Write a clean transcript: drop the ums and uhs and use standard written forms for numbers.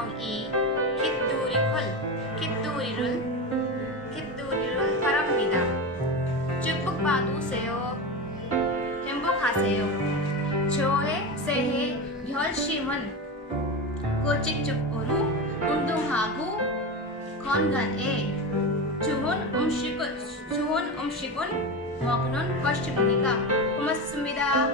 영이 깃두리를 바랍니다. 축복 받으세요. 행복하세요. 저의 새해 결심은 규칙적으로 운동하고 건강에 좋은 음식은 먹는 것입니다. 고맙습니다.